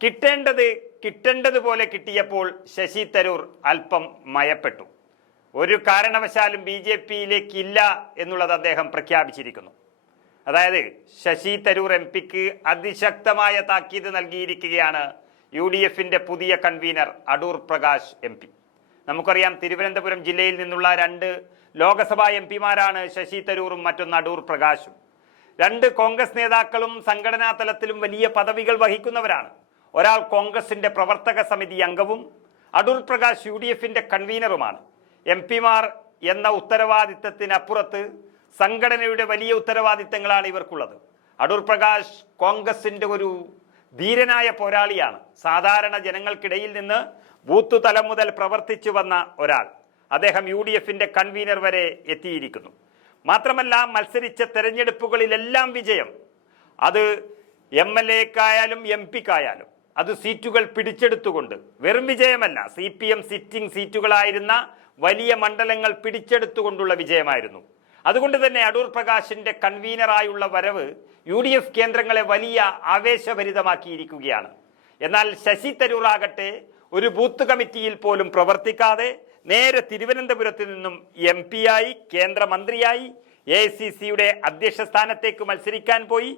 കിട്ടേണ്ടതുപോലെ കിട്ടിയപ്പോൾ ശശി തരൂർ അല്പം മയപ്പെട്ടു. ഒരു കാരണവശാലും BJP-യിലേക്കില്ല എന്നുള്ളത് അദ്ദേഹം പ്രഖ്യാപിച്ചിരിക്കുന്നു. അതായത് ശശി തരൂർ MP-ക്ക് അതിശക്തമായ താക്കീത് നൽകിയിരിക്കുകയാണ് UDF-ന്റെ പുതിയ കൺവീനർ അടൂർ പ്രകാശ് MP. നമുക്കറിയാം, തിരുവനന്തപുരം ജില്ലയിൽ നിന്നുള്ള 2 ലോകസഭാ MP-മാരാണ് ശശി തരൂറും മറ്റൊന്ന് അടൂർ പ്രകാശും. 2 കോൺഗ്രസ് നേതാക്കളും സംഘടനാ തലത്തിലും വലിയ പദവികൾ വഹിക്കുന്നവരാണ്. ഒരാൾ കോൺഗ്രസിന്റെ പ്രവർത്തക സമിതി അംഗവും അടൂർ പ്രകാശ് UDF-ന്റെ കൺവീനറുമാണ്. MP-മാർ എന്ന ഉത്തരവാദിത്തത്തിനപ്പുറത്ത് സംഘടനയുടെ വലിയ ഉത്തരവാദിത്തങ്ങളാണ് ഇവർക്കുള്ളത്. അടൂർ പ്രകാശ് കോൺഗ്രസിന്റെ ഒരു ധീരനായ പോരാളിയാണ്. സാധാരണ ജനങ്ങൾക്കിടയിൽ നിന്ന് ബൂത്ത് തലം മുതൽ പ്രവർത്തിച്ചു വന്ന ഒരാൾ. അദ്ദേഹം UDF-ന്റെ കൺവീനർ വരെ എത്തിയിരിക്കുന്നു. മാത്രമല്ല, മത്സരിച്ച തെരഞ്ഞെടുപ്പുകളിലെല്ലാം വിജയം. അത് MLA-ക്കായാലും MP-ക്കായാലും അത് സീറ്റുകൾ പിടിച്ചെടുത്തുകൊണ്ട്, വെറും വിജയമല്ല, CPM സിറ്റിംഗ് സീറ്റുകളായിരുന്ന വലിയ മണ്ഡലങ്ങൾ പിടിച്ചെടുത്തുകൊണ്ടുള്ള വിജയമായിരുന്നു. അതുകൊണ്ട് തന്നെ അടൂർ പ്രകാശിന്റെ കൺവീനറായുള്ള വരവ് UDF കേന്ദ്രങ്ങളെ വലിയ ആവേശഭരിതമാക്കിയിരിക്കുകയാണ്. എന്നാൽ ശശി തരൂർ ആകട്ടെ ഒരു ബൂത്ത് കമ്മിറ്റിയിൽ പോലും പ്രവർത്തിക്കാതെ നേരെ തിരുവനന്തപുരത്ത് നിന്നും MP-യായി, കേന്ദ്രമന്ത്രിയായി, AICC-യുടെ അധ്യക്ഷ സ്ഥാനത്തേക്ക് മത്സരിക്കാൻ പോയി.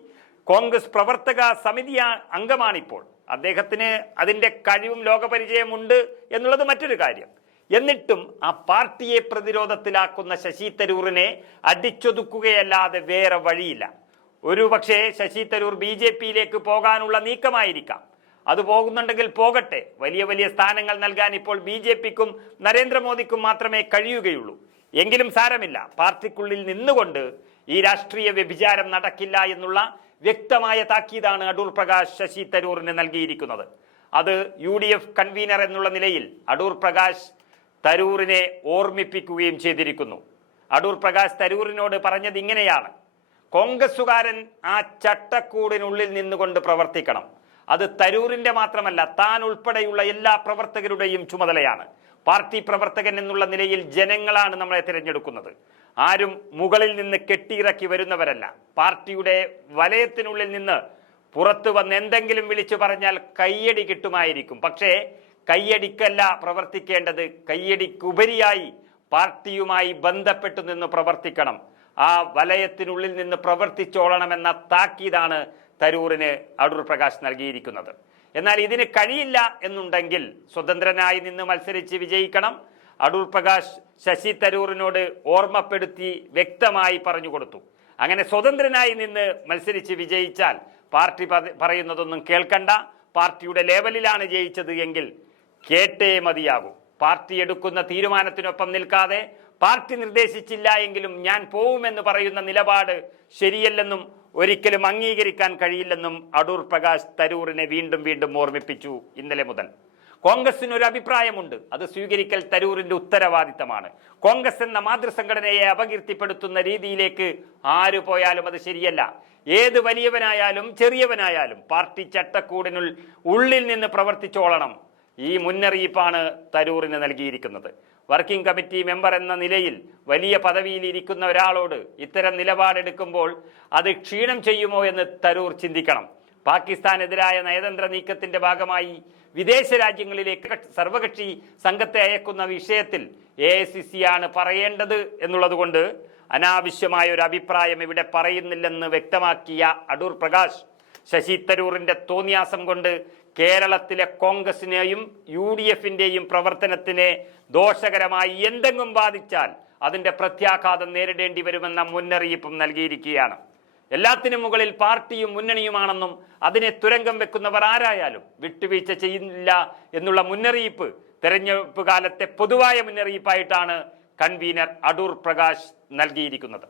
കോൺഗ്രസ് പ്രവർത്തക സമിതി അംഗമാണിപ്പോൾ. അദ്ദേഹത്തിന് അതിൻ്റെ കഴിവും ലോകപരിചയമുണ്ട് എന്നുള്ളത് മറ്റൊരു കാര്യം. എന്നിട്ടും ആ പാർട്ടിയെ പ്രതിരോധത്തിലാക്കുന്ന ശശി തരൂറിനെ അടിച്ചൊതുക്കുകയല്ലാതെ വേറെ വഴിയില്ല. ഒരുപക്ഷെ ശശി തരൂർ BJP-യിലേക്ക് പോകാനുള്ള നീക്കമായിരിക്കാം. അത് പോകുന്നുണ്ടെങ്കിൽ പോകട്ടെ. വലിയ വലിയ സ്ഥാനങ്ങൾ നൽകാൻ ഇപ്പോൾ BJP-ക്കും നരേന്ദ്രമോദിക്കും മാത്രമേ കഴിയുകയുള്ളൂ. എങ്കിലും സാരമില്ല, പാർട്ടിക്കുള്ളിൽ നിന്നുകൊണ്ട് ഈ രാഷ്ട്രീയ വ്യഭിചാരം നടക്കില്ല എന്നുള്ള വ്യക്തമായ താക്കീതാണ് അടൂർ പ്രകാശ് ശശി തരൂറിന് നൽകിയിരിക്കുന്നത്. അത് UDF കൺവീനർ എന്നുള്ള നിലയിൽ അടൂർ പ്രകാശ് തരൂറിനെ ഓർമ്മിപ്പിക്കുകയും ചെയ്തിരിക്കുന്നു. അടൂർ പ്രകാശ് തരൂറിനോട് പറഞ്ഞത് ഇങ്ങനെയാണ്: കോൺഗ്രസുകാരൻ ആ ചട്ടക്കൂടിനുള്ളിൽ നിന്നുകൊണ്ട് പ്രവർത്തിക്കണം. അത് തരൂറിന്റെ മാത്രമല്ല, താൻ ഉൾപ്പെടെയുള്ള എല്ലാ പ്രവർത്തകരുടെയും ചുമതലയാണ്. പാർട്ടി പ്രവർത്തകൻ എന്നുള്ള നിലയിൽ ജനങ്ങളാണ് നമ്മളെ തിരഞ്ഞെടുക്കുന്നത്. ആരും മുകളിൽ നിന്ന് കെട്ടിയിറക്കി വരുന്നവരല്ല. പാർട്ടിയുടെ വലയത്തിനുള്ളിൽ നിന്ന് പുറത്തു വന്ന് എന്തെങ്കിലും വിളിച്ചു പറഞ്ഞാൽ കയ്യടി കിട്ടുമായിരിക്കും. പക്ഷേ കയ്യടിക്കല്ല പ്രവർത്തിക്കേണ്ടത്, കയ്യടിക്കുപരിയായി പാർട്ടിയുമായി ബന്ധപ്പെട്ടു നിന്ന് പ്രവർത്തിക്കണം. ആ വലയത്തിനുള്ളിൽ നിന്ന് പ്രവർത്തിച്ചോളണമെന്ന താക്കീതാണ് തരൂറിന് അടൂർ പ്രകാശ് നൽകിയിരിക്കുന്നത്. എന്നാൽ ഇതിന് കഴിയില്ല എന്നുണ്ടെങ്കിൽ സ്വതന്ത്രനായി നിന്ന് മത്സരിച്ച് വിജയിക്കണം. അടൂർ പ്രകാശ് ശശി തരൂറിനോട് ഓർമ്മപ്പെടുത്തി വ്യക്തമായി പറഞ്ഞു കൊടുത്തു. അങ്ങനെ സ്വതന്ത്രനായി നിന്ന് മത്സരിച്ച് വിജയിച്ചാൽ പാർട്ടി പറയുന്നതൊന്നും കേൾക്കണ്ട, പാർട്ടിയുടെ ലെവലിലാണ് ജയിച്ചത് എങ്കിൽ കേട്ടേ മതിയാകും. പാർട്ടി എടുക്കുന്ന തീരുമാനത്തിനൊപ്പം നിൽക്കാതെ പാർട്ടി നിർദ്ദേശിച്ചില്ല എങ്കിലും ഞാൻ പോവുമെന്ന് പറയുന്ന നിലപാട് ശരിയല്ലെന്നും ഒരിക്കലും അംഗീകരിക്കാൻ കഴിയില്ലെന്നും അടൂർ പ്രകാശ് തരൂറിനെ വീണ്ടും വീണ്ടും ഓർമ്മിപ്പിച്ചു. ഇന്നലെ മുതൽ കോൺഗ്രസിനൊരു അഭിപ്രായമുണ്ട്, അത് സ്വീകരിക്കൽ തരൂറിന്റെ ഉത്തരവാദിത്തമാണ്. കോൺഗ്രസ് എന്ന മാതൃസംഘടനയെ അപകീർത്തിപ്പെടുത്തുന്ന രീതിയിലേക്ക് ആര് പോയാലും അത് ശരിയല്ല. ഏത് വലിയവനായാലും ചെറിയവനായാലും പാർട്ടി ചട്ടക്കൂടിനുള്ളിൽ നിന്ന് പ്രവർത്തിച്ചോളണം. ഈ മുന്നറിയിപ്പാണ് തരൂറിന് നൽകിയിരിക്കുന്നത്. വർക്കിംഗ് കമ്മിറ്റി മെമ്പർ എന്ന നിലയിൽ വലിയ പദവിയിൽ ഇരിക്കുന്ന ഒരാളോട് ഇത്തരം നിലപാടെടുക്കുമ്പോൾ അത് ക്ഷീണം ചെയ്യുമോ എന്ന് തരൂർ ചിന്തിക്കണം. പാകിസ്ഥാനെതിരായ നയതന്ത്ര നീക്കത്തിന്റെ ഭാഗമായി വിദേശ രാജ്യങ്ങളിലേക്ക് സർവകക്ഷി സംഘത്തെ അയക്കുന്ന വിഷയത്തിൽ AICC ആണ് പറയേണ്ടത് എന്നുള്ളത് കൊണ്ട് അനാവശ്യമായ ഒരു അഭിപ്രായം ഇവിടെ പറയുന്നില്ലെന്ന് വ്യക്തമാക്കിയ അടൂർ പ്രകാശ് ശശി തരൂറിന്റെ തോന്നിയാസം കൊണ്ട് കേരളത്തിലെ കോൺഗ്രസിനെയും UDF-ന്റെയും പ്രവർത്തനത്തിനെ ദോഷകരമായി എന്തെങ്കിലും ബാധിച്ചാൽ അതിന്റെ പ്രത്യാഘാതം നേരിടേണ്ടി വരുമെന്ന മുന്നറിയിപ്പും നൽകിയിരിക്കുകയാണ്. എല്ലാത്തിനും മുകളിൽ പാർട്ടിയും മുന്നണിയുമാണെന്നും അതിനെ തുരങ്കം വെക്കുന്നവർ ആരായാലും വിട്ടുവീഴ്ച ചെയ്യില്ല എന്നുള്ള മുന്നറിയിപ്പ് തെരഞ്ഞെടുപ്പ് കാലത്തെ പൊതുവായ മുന്നറിയിപ്പായിട്ടാണ് കൺവീനർ അടൂർ പ്രകാശ് നൽകിയിരിക്കുന്നത്.